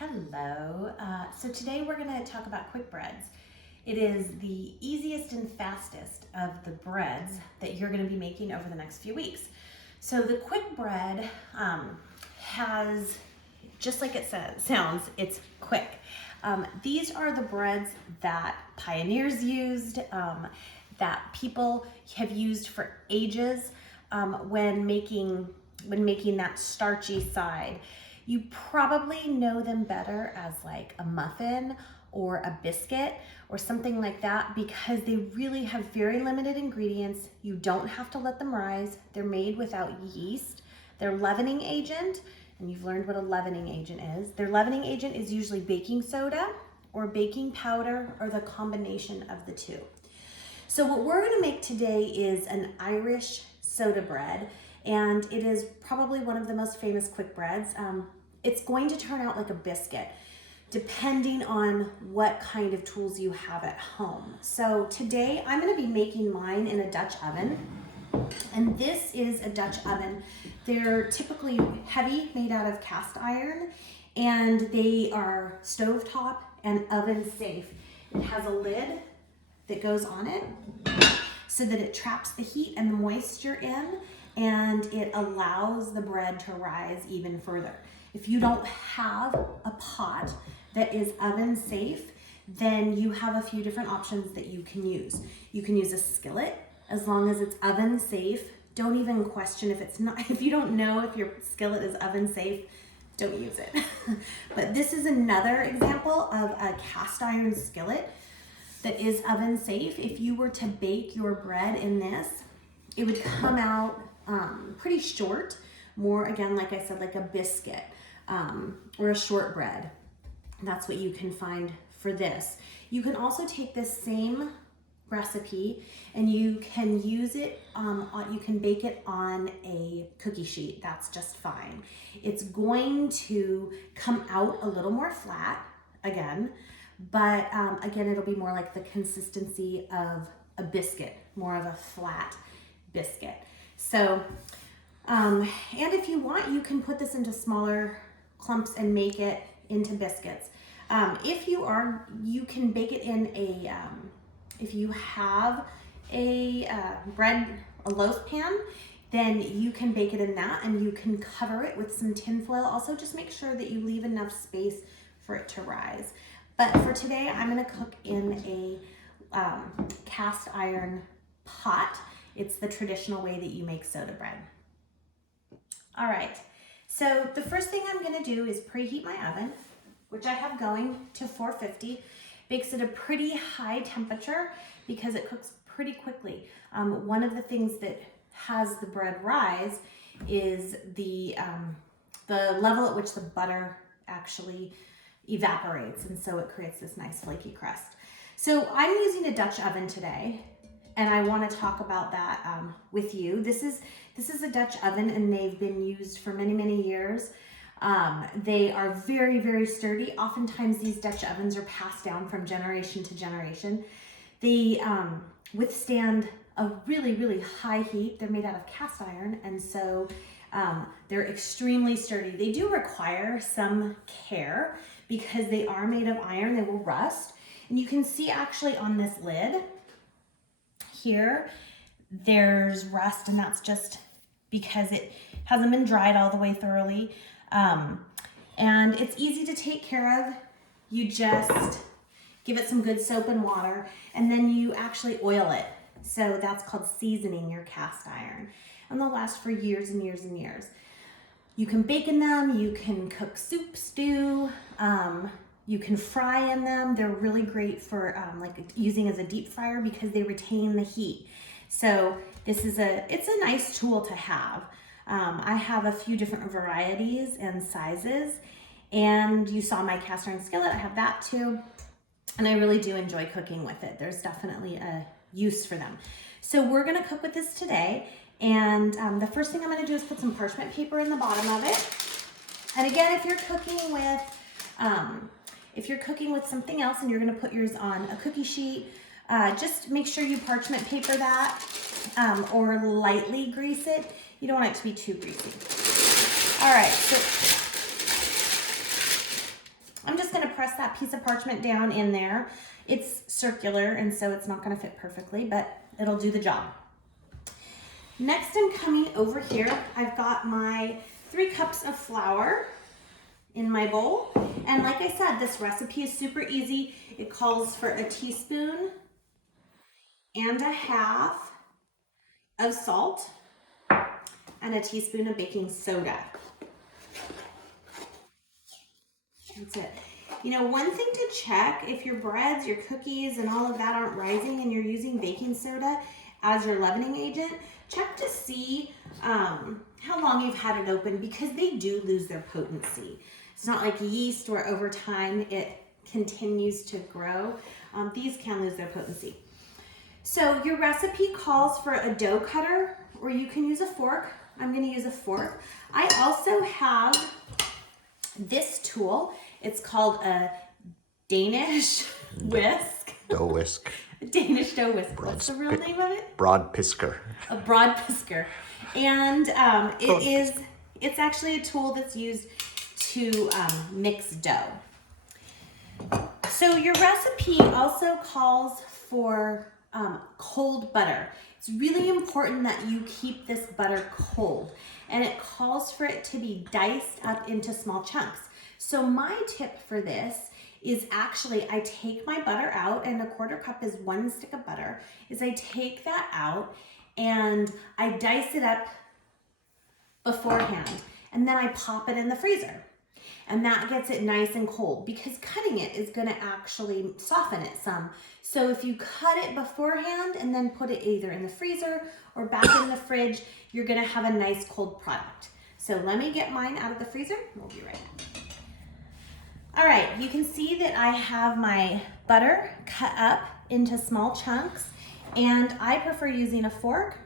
Hello. So today we're going to talk about quick breads. It is the easiest and fastest of the breads that you're going to be making over the next few weeks. So the quick bread has, just like it sounds, it's quick. These are the breads that pioneers used, that people have used for ages when making that starchy side. You probably know them better as like a muffin or a biscuit or something like that because they really have very limited ingredients. You don't have to let them rise. They're made without yeast. Their leavening agent, and you've learned what a leavening agent is. Their leavening agent is usually baking soda or baking powder or the combination of the two. So what we're gonna make today is an Irish soda bread, and it is probably one of the most famous quick breads. It's going to turn out like a biscuit, depending on what kind of tools you have at home. So today I'm gonna be making mine in a Dutch oven. And this is a Dutch oven. They're typically heavy, made out of cast iron, and they are stovetop and oven safe. It has a lid that goes on it so that it traps the heat and the moisture in, and it allows the bread to rise even further. If you don't have a pot that is oven safe, then you have a few different options that you can use. You can use a skillet as long as it's oven safe. Don't even question if it's not, if you don't know if your skillet is oven safe, don't use it. But this is another example of a cast iron skillet that is oven safe. If you were to bake your bread in this, it would come out pretty short, more again, like I said, like a biscuit or a shortbread. That's what you can find for this. You can also take this same recipe and you can use it, you can bake it on a cookie sheet. That's just fine. It's going to come out a little more flat again, but again, it'll be more like the consistency of a biscuit, more of a flat biscuit. So, and if you want, you can put this into smaller clumps and make it into biscuits. If you can bake it in a, if you have a loaf pan, then you can bake it in that and you can cover it with some tin foil. Also, just make sure that you leave enough space for it to rise. But for today, I'm gonna cook in a cast iron pot. It's the traditional way that you make soda bread. All right, so the first thing I'm gonna do is preheat my oven, which I have going to 450. Bakes at a pretty high temperature because it cooks pretty quickly. One of the things that has the bread rise is the level at which the butter actually evaporates, and so it creates this nice flaky crust. So I'm using a Dutch oven today, and I want to talk about that with you. This is a Dutch oven, and they've been used for many, many years. They are very, very sturdy. Oftentimes these Dutch ovens are passed down from generation to generation. They withstand a really, really high heat. They're made out of cast iron, and so they're extremely sturdy. They do require some care because they are made of iron. They will rust. And you can see actually on this lid here, there's rust, and that's just because it hasn't been dried all the way thoroughly. And it's easy to take care of. You just give it some good soap and water, and then you actually oil it. So that's called seasoning your cast iron. And they'll last for years and years and years. You can bake in them, you can cook soup, stew, you can fry in them. They're really great for like using as a deep fryer because they retain the heat. So it's a nice tool to have. I have a few different varieties and sizes, and you saw my cast iron skillet. I have that too, and I really do enjoy cooking with it. There's definitely a use for them. So we're gonna cook with this today, and the first thing I'm gonna do is put some parchment paper in the bottom of it. And again, if you're cooking with something else and you're gonna put yours on a cookie sheet, just make sure you parchment paper that or lightly grease it. You don't want it to be too greasy. All right, so that piece of parchment down in there. It's circular, and so it's not gonna fit perfectly, but it'll do the job. Next, I'm coming over here. I've got my 3 cups of flour in my bowl. And like I said, this recipe is super easy. It calls for a teaspoon and a half of salt and a teaspoon of baking soda. That's it. You know, one thing to check, if your breads, your cookies, and all of that aren't rising and you're using baking soda as your leavening agent, check to see how long you've had it open, because they do lose their potency. It's not like yeast where over time it continues to grow. These can lose their potency. So your recipe calls for a dough cutter, or you can use a fork. I'm going to use a fork. I also have this tool. It's called a Danish whisk. Dough whisk. Danish dough whisk. What's the real name of it? Broad pisker. A broad pisker. And it's actually a tool that's used to mix dough. So your recipe also calls for cold butter. It's really important that you keep this butter cold, and it calls for it to be diced up into small chunks. So my tip for this is actually I take my butter out, and a 1/4 cup is 1 stick of butter, is I take that out and I dice it up beforehand, and then I pop it in the freezer. And that gets it nice and cold, because cutting it is gonna actually soften it some. So if you cut it beforehand and then put it either in the freezer or back in the fridge, you're gonna have a nice cold product. So let me get mine out of the freezer. We'll be right back. All right, you can see that I have my butter cut up into small chunks, and I prefer using a fork.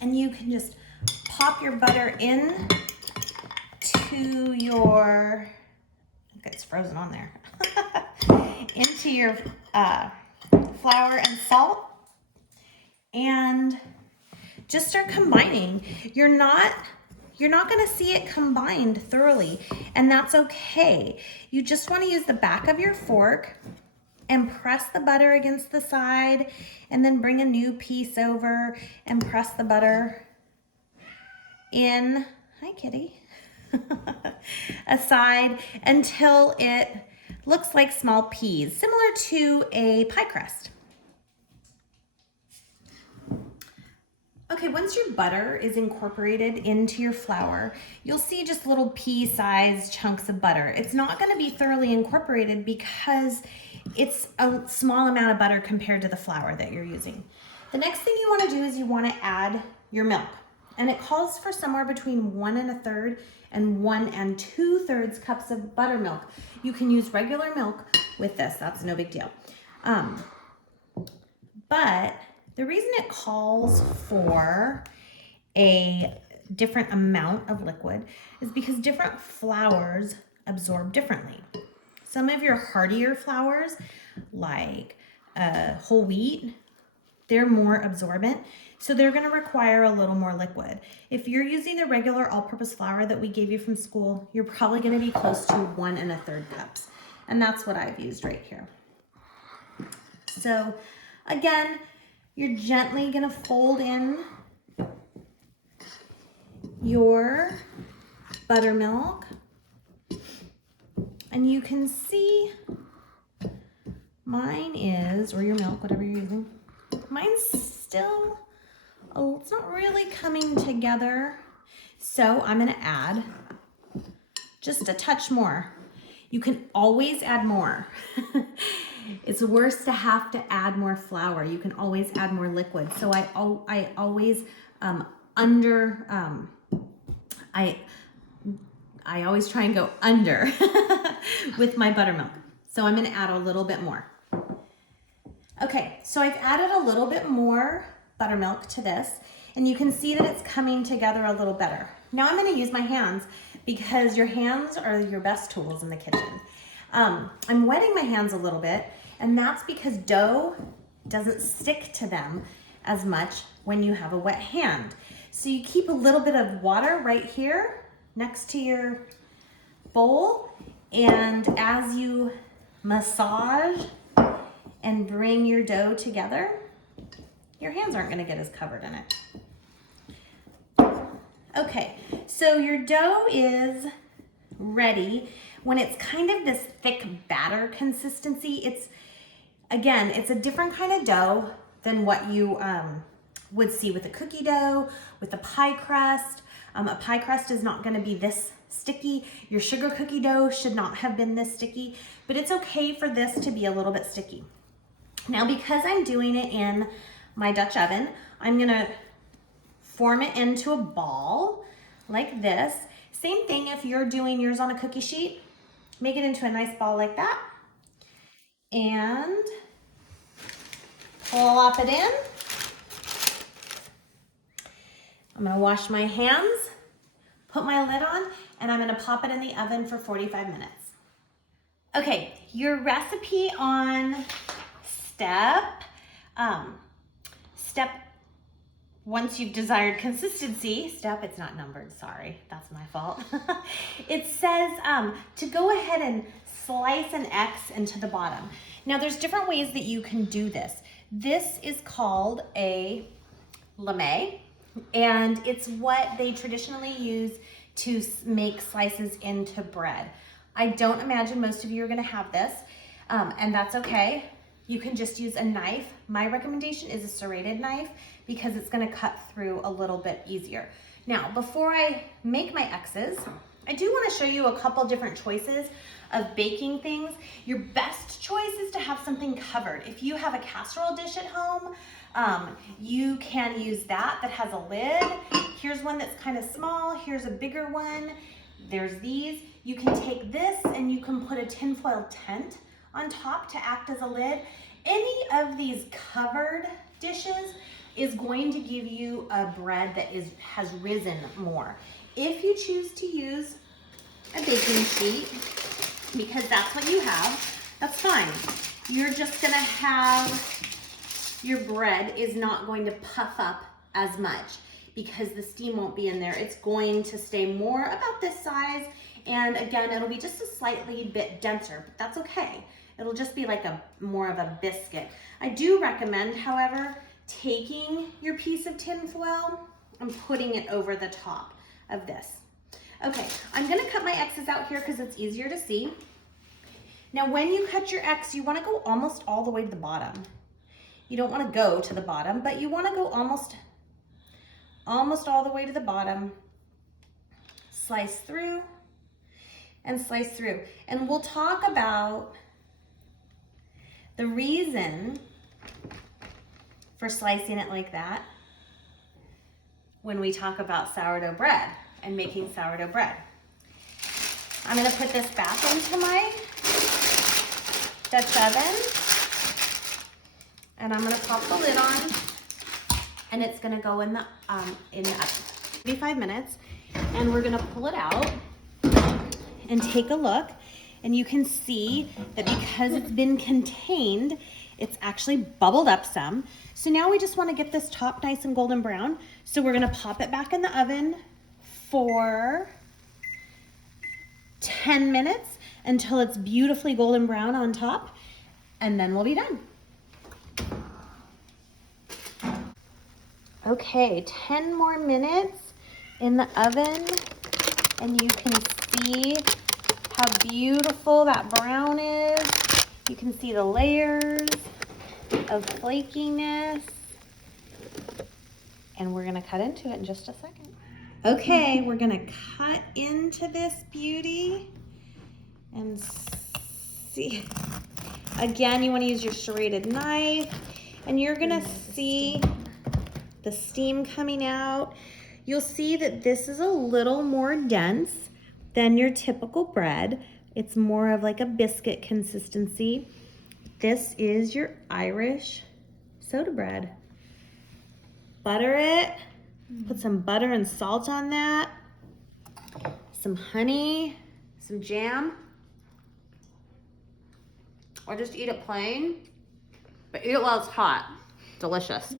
And you can just pop your butter in to your, it's frozen on there, into your flour and salt, and just start combining. You're not going to see it combined thoroughly, and that's okay. You just want to use the back of your fork and press the butter against the side, and then bring a new piece over and press the butter in. Hi, kitty. Aside until it looks like small peas, similar to a pie crust. Okay, once your butter is incorporated into your flour, you'll see just little pea-sized chunks of butter. It's not going to be thoroughly incorporated because it's a small amount of butter compared to the flour that you're using. The next thing you want to do is you want to add your milk. And it calls for somewhere between 1 1/3 and 1 2/3 cups of buttermilk. You can use regular milk with this. That's no big deal. But the reason it calls for a different amount of liquid is because different flours absorb differently. Some of your heartier flours, like whole wheat, they're more absorbent, so they're going to require a little more liquid. If you're using the regular all-purpose flour that we gave you from school, you're probably going to be close to 1 1/3 cups, and that's what I've used right here. So again, you're gently going to fold in your buttermilk, and you can see mine is, or your milk, whatever you're using, mine's still, it's not really coming together. So I'm going to add just a touch more. You can always add more. It's worse to have to add more flour. You can always add more liquid. So I always I always try and go under with my buttermilk. So I'm going to add a little bit more. Okay, so I've added a little bit more buttermilk to this, and you can see that it's coming together a little better. Now I'm going to use my hands, because your hands are your best tools in the kitchen. I'm wetting my hands a little bit, and that's because dough doesn't stick to them as much when you have a wet hand. So you keep a little bit of water right here next to your bowl, And as you massage and bring your dough together, your hands aren't gonna get as covered in it. Okay, so your dough is ready. When it's kind of this thick batter consistency, it's a different kind of dough than what you would see with a cookie dough, with a pie crust. A pie crust is not gonna be this sticky. Your sugar cookie dough should not have been this sticky, but it's okay for this to be a little bit sticky. Now, because I'm doing it in my Dutch oven, I'm gonna form it into a ball like this. Same thing if you're doing yours on a cookie sheet, make it into a nice ball like that. And plop it in. I'm gonna wash my hands, put my lid on, and I'm gonna pop it in the oven for 45 minutes. Okay, your recipe on once you've desired consistency, it's not numbered, sorry, that's my fault. It says to go ahead and slice an X into the bottom. Now there's different ways that you can do this. This is called a lamé, and it's what they traditionally use to make slices into bread. I don't imagine most of you are gonna have this, and that's okay. You can just use a knife. My recommendation is a serrated knife because it's gonna cut through a little bit easier. Now, before I make my X's, I do wanna show you a couple different choices of baking things. Your best choice is to have something covered. If you have a casserole dish at home, you can use that has a lid. Here's one that's kind of small. Here's a bigger one. There's these. You can take this and you can put a tinfoil tent on top to act as a lid. Any of these covered dishes is going to give you a bread that has risen more. If you choose to use a baking sheet, because that's what you have, that's fine. You're just gonna have, your bread is not going to puff up as much because the steam won't be in there. It's going to stay more about this size, and again, it'll be just a slightly bit denser, but that's okay. It'll just be like more of a biscuit. I do recommend, however, taking your piece of tin foil and putting it over the top of this. Okay, I'm gonna cut my X's out here because it's easier to see. Now, when you cut your X, you wanna go almost all the way to the bottom. You don't wanna go to the bottom, but you wanna go almost all the way to the bottom. Slice through and slice through. And we'll talk about the reason for slicing it like that when we talk about sourdough bread and making sourdough bread. I'm gonna put this back into my Dutch oven, and I'm gonna pop the lid on, and it's gonna go in the oven 35 minutes, and we're gonna pull it out and take a look, and you can see that because it's been contained, it's actually bubbled up some. So now we just wanna get this top nice and golden brown. So we're gonna pop it back in the oven for 10 minutes until it's beautifully golden brown on top, and then we'll be done. Okay, 10 more minutes in the oven, and you can see how beautiful that brown is. You can see the layers of flakiness, and we're gonna cut into it in just a second. Okay, we're gonna cut into this beauty and see. Again, you wanna use your serrated knife, and you're gonna see the steam coming out. You'll see that this is a little more dense than your typical bread. It's more of like a biscuit consistency. This is your Irish soda bread. Butter it, put some butter and salt on that, some honey, some jam, or just eat it plain, but eat it while it's hot. Delicious.